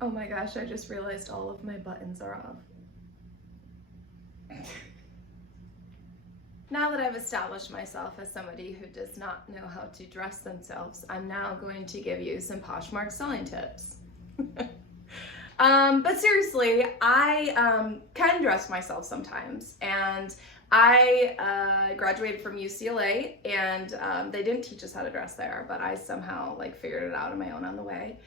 Oh my gosh, I just realized all of my buttons are off. Now that I've established myself as somebody who does not know how to dress themselves, I'm now going to give you some Poshmark selling tips. But seriously, I can dress myself sometimes, and I graduated from UCLA, and they didn't teach us how to dress there, but I somehow figured it out on my own on the way.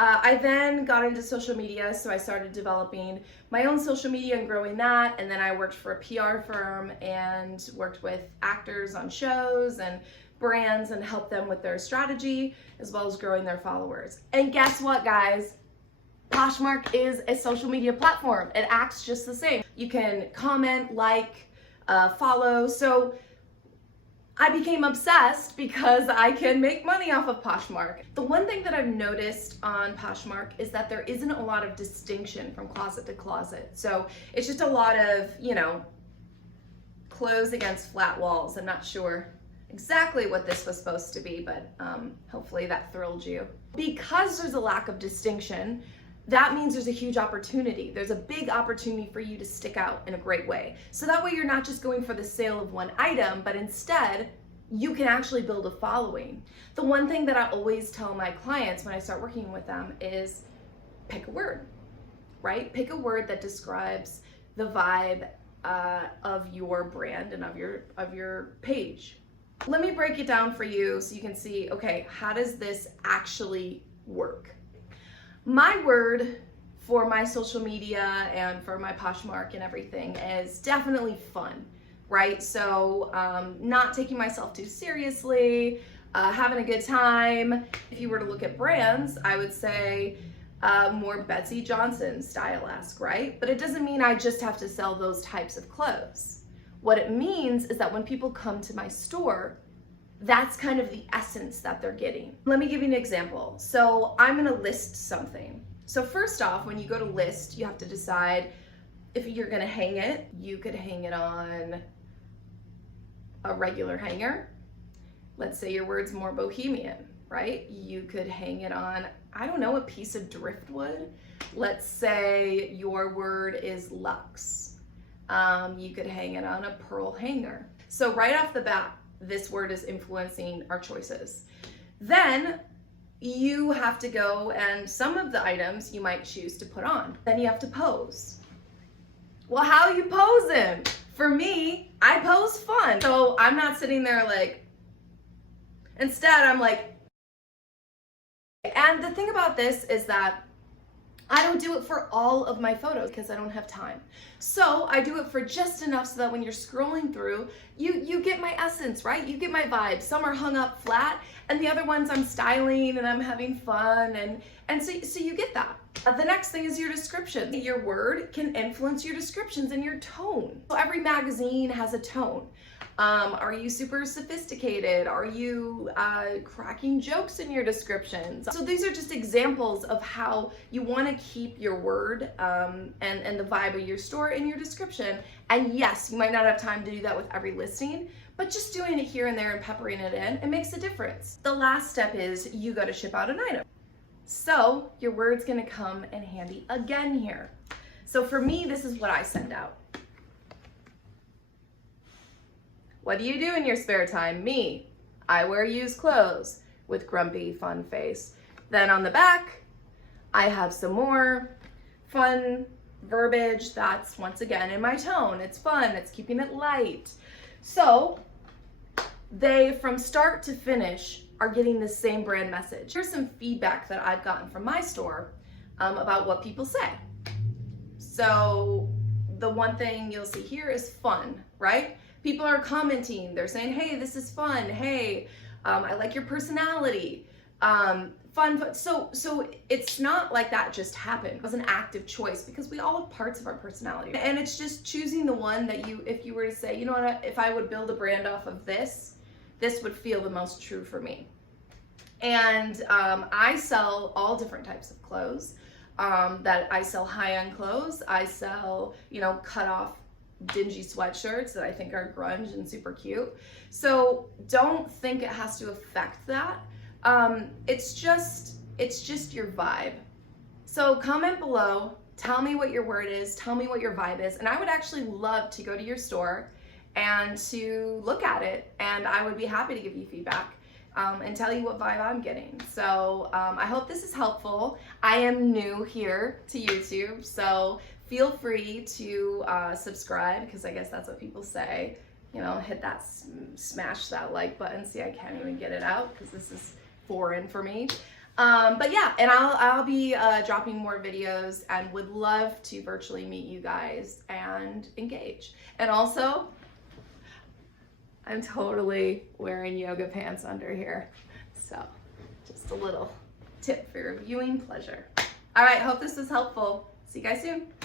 I then got into social media, so I started developing my own social media and growing that, and then I worked for a PR firm and worked with actors on shows and brands and helped them with their strategy as well as growing their followers. And guess what, guys? Poshmark is a social media platform. It acts just the same. You can comment, follow. So I became obsessed because I can make money off of Poshmark. The one thing that I've noticed on Poshmark is that there isn't a lot of distinction from closet to closet. So it's just a lot of, clothes against flat walls. I'm not sure exactly what this was supposed to be, but hopefully that thrilled you. Because there's a lack of distinction, that means there's a huge opportunity. There's a big opportunity for you to stick out in a great way. So that way you're not just going for the sale of one item, but instead you can actually build a following. The one thing that I always tell my clients when I start working with them is pick a word, right? Pick a word that describes the vibe of your brand and of your page. Let me break it down for you so you can see, okay, how does this actually work? My word for my social media and for my Poshmark and everything is definitely fun, right? So not taking myself too seriously, having a good time. If you were to look at brands, I would say more Betsy Johnson style-esque, right? But it doesn't mean I just have to sell those types of clothes. What it means is that when people come to my store, that's kind of the essence that they're getting. Let me give you an example. So I'm gonna list something. So first off, when you go to list, you have to decide if you're gonna hang it. You could hang it on a regular hanger. Let's say your word's more bohemian, right? You could hang it on, I don't know, a piece of driftwood. Let's say your word is luxe. You could hang it on a pearl hanger. So right off the bat, this word is influencing our choices. Then you have to go, and some of the items you might choose to put on. Then you have to pose. Well, how are you posing? For me, I pose fun. So I'm not sitting there instead I'm and the thing about this is that I don't do it for all of my photos because I don't have time. So I do it for just enough so that when you're scrolling through, you get my essence, right? You get my vibe. Some are hung up flat, and the other ones I'm styling and I'm having fun, and so you get that. The next thing is your description. Your word can influence your descriptions and your tone. So every magazine has a tone. Are you super sophisticated? Are you cracking jokes in your descriptions? So these are just examples of how you want to keep your word and the vibe of your store in your description. And yes, you might not have time to do that with every listing, but just doing it here and there and peppering it in, it makes a difference. The last step is you got to ship out an item. So your word's going to come in handy again here. So for me, this is what I send out. What do you do in your spare time? Me, I wear used clothes with grumpy, fun face. Then on the back, I have some more fun verbiage that's once again in my tone. It's fun, it's keeping it light. So they, from start to finish, are getting the same brand message. Here's some feedback that I've gotten from my store about what people say. So the one thing you'll see here is fun, right? People are commenting, they're saying, hey, this is fun. Hey, I like your personality. Fun. So it's not like that just happened. It was an active choice because we all have parts of our personality. And it's just choosing the one that if you were to say, you know what, if I would build a brand off of this would feel the most true for me. And I sell all different types of clothes. That I sell high-end clothes. I sell, cut off dingy sweatshirts that I think are grunge and super cute. So don't think it has to affect that. It's just your vibe. So So comment below, tell me what your word is, tell me what your vibe is, and I would actually love to go to your store and to look at it, and I would be happy to give you feedback and tell you what vibe I'm getting. So I hope this is helpful. I am new here to YouTube, so feel free to subscribe, because I guess that's what people say. You know, hit that, smash that like button. See, I can't even get it out because this is foreign for me. But yeah, and I'll be dropping more videos, and would love to virtually meet you guys and engage. And also, I'm totally wearing yoga pants under here. So just a little tip for your viewing pleasure. All right, hope this was helpful. See you guys soon.